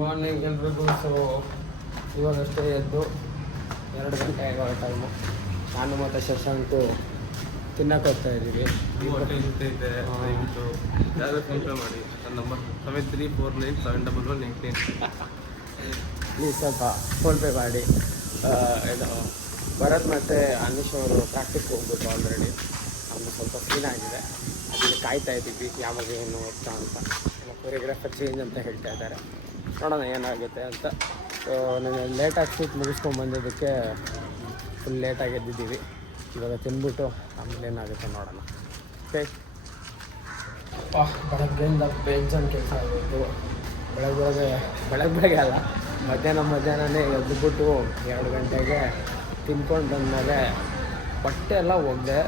Morning ಎಲ್ರಿಗೂ. So ಇವಾಗಷ್ಟೇ ಎದ್ದು 2 ಗಂಟೆ ಇವಾಗ ಟೈಮು. ನಾನು ಮತ್ತು ಶಶಾಂಕು ತಿನ್ನಕ್ಕೆ ಹೋಗ್ತಾ ಇದ್ದೀವಿ. ಹೊಟ್ಟೆ ಇದೆ. ದಯವಿಟ್ಟು ಯಾರು ಫೋನ್ಪೇ ಮಾಡಿ ನನ್ನ ನಂಬರ್ 73497119. ಪ್ಲೀಸ್ ಸ್ವಲ್ಪ ಫೋನ್ಪೇ ಮಾಡಿ. ಇದು ಭರತ್ ಮತ್ತು ಅನೀಶ್ ಅವರು ಪ್ರಾಕ್ಟೀಸ್ಗೆ ಹೋಗ್ಬೇಕು ಆಲ್ರೆಡಿ. ನಮ್ಮದು ಸ್ವಲ್ಪ ಕ್ಲೀನ್ ಆಗಿದೆ, ಅದಕ್ಕೆ ಕಾಯ್ತಾ ಇದ್ದೀವಿ ಯಾವಾಗ ಏನು ಹೋಗ್ತಾ ಅಂತ. ಕೊರಿಯೋಗ್ರಾಫರ್ ಚೇಂಜ್ ಅಂತ ಹೇಳ್ತಾ ಇದ್ದಾರೆ, ನೋಡೋಣ ಏನಾಗುತ್ತೆ ಅಂತ. ಸೊ ನಾನು ಲೇಟಾಗಿ ಶೂಟ್ ಮುಗಿಸ್ಕೊಂಡು ಬಂದಿದ್ದಕ್ಕೆ ಫುಲ್ ಲೇಟಾಗಿ ಎದ್ದಿದ್ದೀವಿ. ಇವಾಗ ತಿಂದ್ಬಿಟ್ಟು ಆಮೇಲೆ ಏನಾಗುತ್ತೆ ನೋಡೋಣ. ಓಕೆ, ಬೆಳಗ್ಗೆಯಿಂದ ಬೇಜಾನ್ ಕೆಲಸ ಆಗಬೇಕು. ಬೆಳಗ್ಗೆ ಅಲ್ಲ, ಮಧ್ಯಾಹ್ನನೇ ಎದ್ದುಬಿಟ್ಟು 2 ಗಂಟೆಗೆ ತಿನ್ಕೊಂಡು ಬಂದಮೇಲೆ ಬಟ್ಟೆ ಎಲ್ಲ ಒಗ್ದೆ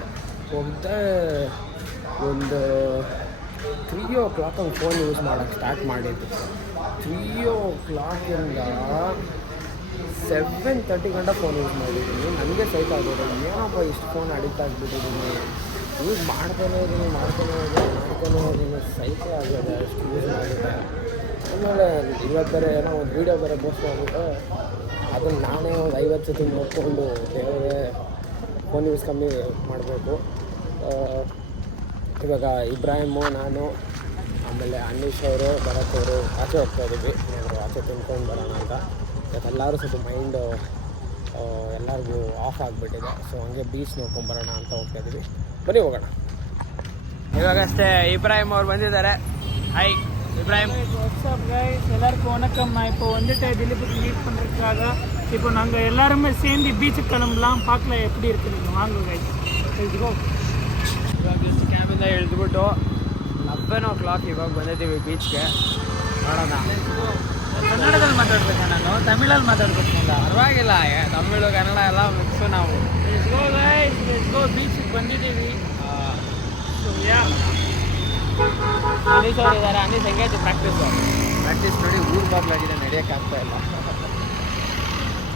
ಒಂದು 3 o'clock ಫೋನ್ ಯೂಸ್ ಮಾಡೋಕ್ಕೆ ಸ್ಟಾರ್ಟ್ ಮಾಡಿದ್ದು. 3 o'clock-ಇಂದ 7:30 ಗಂಟೆ ಫೋನ್ ಯೂಸ್ ಮಾಡಿದ್ದೀನಿ. ನನಗೆ ಸೈಟ್ ಆಗೋದು, ಏನಪ್ಪ ಇಷ್ಟು ಫೋನ್ ಅಡಿಕ್ಟ್ ಆಗಿಬಿಟ್ಟಿದ್ದೀನಿ. ಯೂಸ್ ಮಾಡ್ತಾನೇ ಇದ್ದೀನಿ, ಸೈಟೇ ಆಗೋದು ಅಷ್ಟು ಯೂಸ್ ಮಾಡಿದ್ದೆ. ಆಮೇಲೆ ಇವತ್ತು ಬೇರೆ ಏನೋ ಒಂದು ವೀಡಿಯೋ ಬೇರೆ ಪೋಸ್ಟ್ ಮಾಡಿಬಿಟ್ಟು ಅದನ್ನು ನಾನೇ ಒಂದು 50 ಸತಿ ನೋಡ್ಕೊಂಡು ದೇವರೇ ಫೋನ್ ಯೂಸ್ ಕಮ್ಮಿ ಮಾಡಬೇಕು. ಇವಾಗ ಇಬ್ರಾಹಿಮು, ನಾನು, ಆಮೇಲೆ ಅನೀಶ್ ಅವರು, ಭರತ್ ಅವರು ಆಚೆ ಹೋಗ್ತಾ ಇದ್ದೀವಿ. ಆಚೆ ತಿನ್ಕೊಂಡು ಬರೋಣ ಅಂತ. ಎಲ್ಲರೂ ಸ್ವಲ್ಪ ಮೈಂಡು ಎಲ್ಲರಿಗೂ ಆಫ್ ಆಗಿಬಿಟ್ಟಿದೆ. ಸೊ ಹಂಗೆ ಬೀಚ್ ನೋಡ್ಕೊಂಬರೋಣ ಅಂತ ಹೋಗ್ತಾ ಇದ್ದೀವಿ. ಬನ್ನಿ ಹೋಗೋಣ. ಇವಾಗಷ್ಟೇ இப்ராஹிம் அவர் ಬಂದಿದ್ದಾರೆ. ஹாய் இப்ராஹிம். வாட்ஸ்அப் கைஸ், எல்லாருக்கும் வணக்கம். நான் இப்போ வந்துட்டு திலீப்புக்கு மீட் பண்ணுறதுக்காக இப்போ நாங்கள் எல்லாருமே சேர்ந்து பீச்சுக்கு கிளம்பலாம். பார்க்கலாம் எப்படி இருக்குது. நீங்கள் வாங்க கைஸ். ಇವಾಗ ಎಷ್ಟು ಕ್ಯಾಬಿಂದ ಇಳಿದ್ಬಿಟ್ಟು 11 o'clock ಇವಾಗ ಬಂದಿದ್ದೀವಿ ಬೀಚ್ಗೆ. ನೋಡೋಣ. ಕನ್ನಡದಲ್ಲಿ ಮಾತಾಡ್ಬೇಕಾ ನಾನು ತಮಿಳಲ್ಲಿ ಮಾತಾಡ್ಬೇಕಲ್ಲ? ಪರವಾಗಿಲ್ಲ, ತಮಿಳು ಕನ್ನಡ ಎಲ್ಲ ಮಿಕ್ಸು ನಾವು. ಬೀಚಿಗೆ ಬಂದಿದ್ದೀವಿ. ಅನೀಶ್ ಅವರು ಇದ್ದಾರೆ. ಅನೀಶ್ ಹೆಂಗಾಯ್ತು ಪ್ರಾಕ್ಟೀಸ್ ನೋಡಿ ಊರು ಬಾಗ್ಲಾಗಿದೆ, ನಡೆಯೋಕ್ಕಾಗ್ತಾ ಇಲ್ಲ.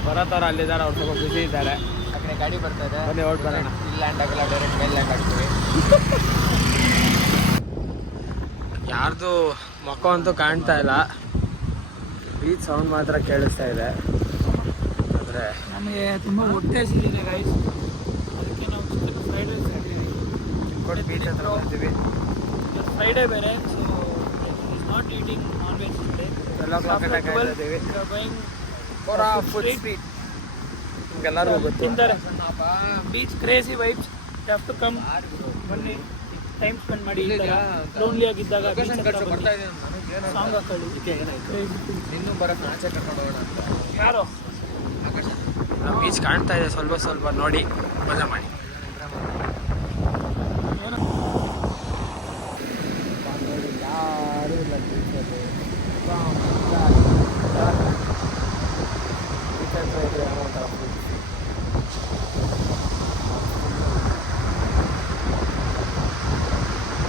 ಭರತ್ ಅಲ್ಲಿದ್ದಾರೆ, ಅವ್ರು ಸ್ವಲ್ಪ ಬಿಸಿ ಇದ್ದಾರೆ. ಆ ಕಡೆ ಗಾಡಿ ಬರ್ತಾ ಇದೆ, ಬನ್ನಿ ಹೊರಟು ಬರೋಣ. ಇಲ್ಲಿ ಲ್ಯಾಂಡ್ ಆಗಲ್ಲ, ಡೈರೆಕ್ಟ್ ಮೇಲೆ ಲ್ಯಾಂಡ್ ಆಗ್ತೀವಿ. ಯಾರ್ದು ಮಕ್ಕ ಅಂತೂ ಕಾಣ್ತಾ ಇಲ್ಲ, ಬೀಚ್ ಸೌಂಡ್ ಮಾತ್ರ ಕೇಳಿಸ್ತಾ ಇದೆ. ಅಂದರೆ ನಮಗೆ ತುಂಬ ಹೊಟ್ಟೆ ಹಸಿದಿದೆ ಗೈಸ್, ಅದಕ್ಕೆ ನಾವು ಫ್ರೈಡ್ ರೈಸ್ ಕೊಡಿ ಬೀಚ್ ಹತ್ರ ಬರ್ತೀವಿ. ಫ್ರೈಡೇ ಬೇರೆ, so is not eating non veg today. 12 o'clock ಇದ್ದೀವಿ. ಫುಡ್ ಸ್ಟ್ರೀಟ್ ನಿಮ್ಗೆಲ್ಲರೂ ಗೊತ್ತು. ತಿಂತಾರೆ beach, crazy vibes. Have to come, ಬನ್ನಿ ಟೈಮ್ ಸ್ಪೆಂಡ್ ಮಾಡಿ. ಲೋನ್ಲಿ ಆಗಿದ್ದಾಗ ಸಾಂಗ್ ಹಾಕೊಳ್ಳಿ. ಇನ್ನೂ ಬರೋಕ್ಕೆ ಆಚೆ ಕರ್ಕೊಂಡು ಹೋಗೋಣ ಅಂತ. ಯಾರು ಬೀಚ್ ಕಾಣ್ತಾ ಇದೆ, ಸ್ವಲ್ಪ ನೋಡಿ ಮಜಾ ಮಾಡಿ. ಯಾರು ಇಲ್ಲ ಬೀಚಲ್ಲಿ. ಬೀಚ್ ಹತ್ರ ಇದ್ರೆ ಏನೋ ಒಂಥರ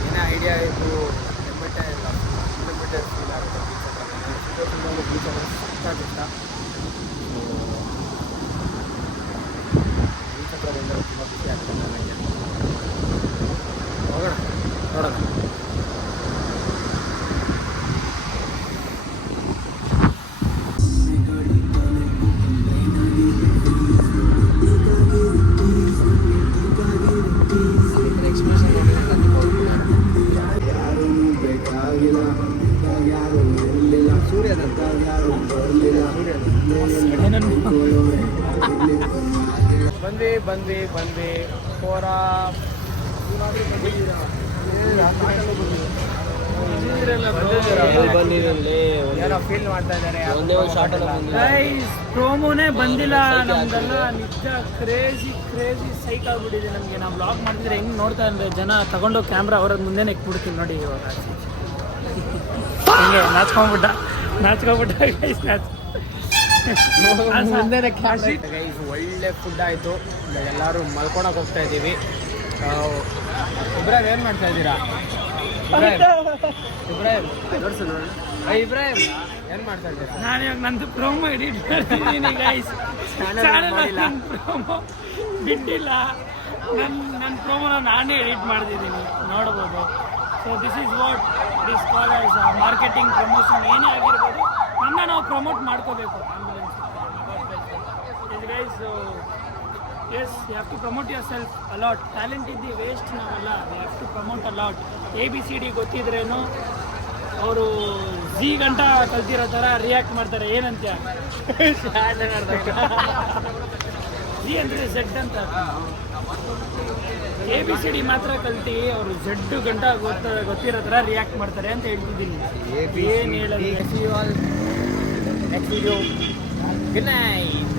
ಏನೇ ಐಡಿಯಾ ಇದ್ದು ಲಿಮಿಟೆಡ್ ಫೀಲ್ ಆಗುತ್ತೆ ಬೀಚ್ ಹತ್ರ. ಬೀಚ್ ಹತ್ರ ಸುತ್ತಾಗಿತ್ತ ಬೀಚ್ ಹತ್ರ ಬಂದರೆ ತುಂಬ ಖುಷಿ ಆಗ್ತದೆ ನನಗೆ. ಹೋಗೋಣ, ನೋಡೋಣ. ಬಂದ್ವಿ ಕೋರಾ ಏನೋ ಫೀಲ್ ಮಾಡ್ತಾ ಇದ್ದಾರೆ. ಪ್ರೋಮೋನೇ ಬಂದಿಲ್ಲ ನಮ್ದೆಲ್ಲ. ನಿಜ ಕ್ರೇಜಿ ಸೈಕ್ ಆಗ್ಬಿಟ್ಟಿದೆ ನಮಗೆ. ನಾವು ಬ್ಲಾಗ್ ಮಾಡಿದ್ರೆ ಹೆಂಗೆ ನೋಡ್ತಾ ಇದ್ರೆ ಜನ ತಗೊಂಡೋಗಿ ಕ್ಯಾಮ್ರಾ ಅವ್ರ ಮುಂದೆ ಇಕ್ಬಿಡ್ತೀವಿ ನೋಡಿ. ಇವಾಗ ಹಿಂಗೆ ನಾಚ್ಕೊಂಡ್ಬಿಟ್ಟ ಗೈಸ್. ಒಳ್ಳೆ ಫುಡ್ ಆಯಿತು. ಎಲ್ಲರೂ ಮಲ್ಕೊಳಕ್ಕೆ ಹೋಗ್ತಾ ಇದ್ದೀವಿ. ಇಬ್ರಾಹಿಂ ಏನು ಮಾಡ್ತಾ ಇದ್ದೀರಾ? ಇಬ್ರಾಹಿಂ ಏನು ಮಾಡ್ತಾ ಇದ್ದೀರಾ? ನಾನು ಇವಾಗ ನಂದು ಪ್ರೋಮೋ ಎಡಿಟ್ ಮಾಡ್ತಿದ್ದೀನಿ ಗೈಸ್. ಪ್ರೋಮೋ ಬಿಟ್ಟಿಲ್ಲ, ನನ್ನ ಪ್ರೋಮೋನ ನಾನೇ ಎಡಿಟ್ ಮಾಡ್ತಿದ್ದೀನಿ, ನೋಡ್ಬೋದು. So this is what it is called as marketing promotion. ಏನೇ ಆಗಿರ್ಬೋದು, ನನ್ನ ನಾವು ಪ್ರಮೋಟ್ ಮಾಡ್ಕೋಬೇಕು ambulance guys. As you have to promote yourself a lot. Talent ಇದ್ದು ವೇಸ್ಟ್ ನಾವೆಲ್ಲ, you have to promote a lot. ABCD ಗೊತ್ತಿದ್ರೇನು ಅವರು ಜಿ ಗಂಟ ಕಲ್ತಿರೋ ಥರ ರಿಯಾಕ್ಟ್ ಮಾಡ್ತಾರೆ. ಏನಂತ್ಯ ಜಿ ಅಂದರೆ ಝೆಡ್ ಅಂತ. ABCD ಮಾತ್ರ ಕಲ್ತಿ ಅವರು ಝೆಡ್ ಗಂಟ ಗೊತ್ತಿರೋ ಥರ ರಿಯಾಕ್ಟ್ ಮಾಡ್ತಾರೆ ಅಂತ ಹೇಳ್ತಿದ್ದೀನಿ. ಏನು ಹೇಳೋದು. Next video. Good night.